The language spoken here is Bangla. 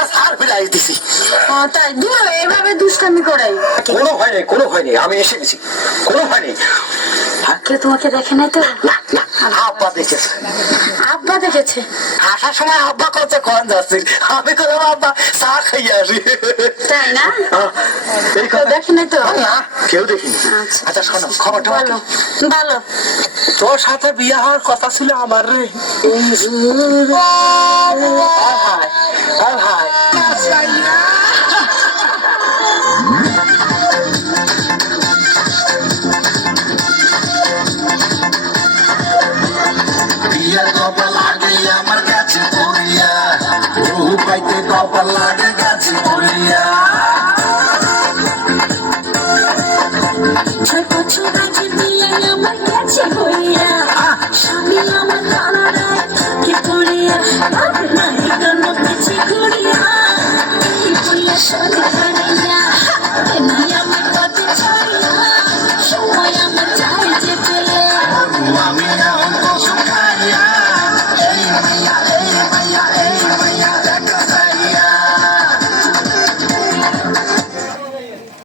সার ফেলাই দিছি। তাই দুলাভাই এভাবে দুষ্টামি করাই? কোনো ভয় নেই, কোনো ভয় নেই, আমি এসে গেছি, কোনো ভয় নেই। কেউ তোমাকে দেখে নাই তো? না না, আব্বা দেখেছে। আব্বা দেখেছে? আসার সময় আব্বা কত কন যাচ্ছে, আমি তো আব্বা চা খাইয়ে আসি। তাই না? কেউ দেখে নাই তো? না, কেউ দেখিনি। আচ্ছা শোনো, খবরটা বলো। ভালো। তোর সাথে বিয়ে হওয়ার কথা ছিল আমার রে। বিয়ের কপাল লাগে আমার কাছে পড়িয়া, বহু পাইতে কপাল লাগে গাছে পড়িয়া। 6 বছর আগে বিয়ে আমার কাছে হইয়া, স্বামী আমার কানাডায় থাকে পড়িয়া, নাই কেন পিছে ঘুরিয়া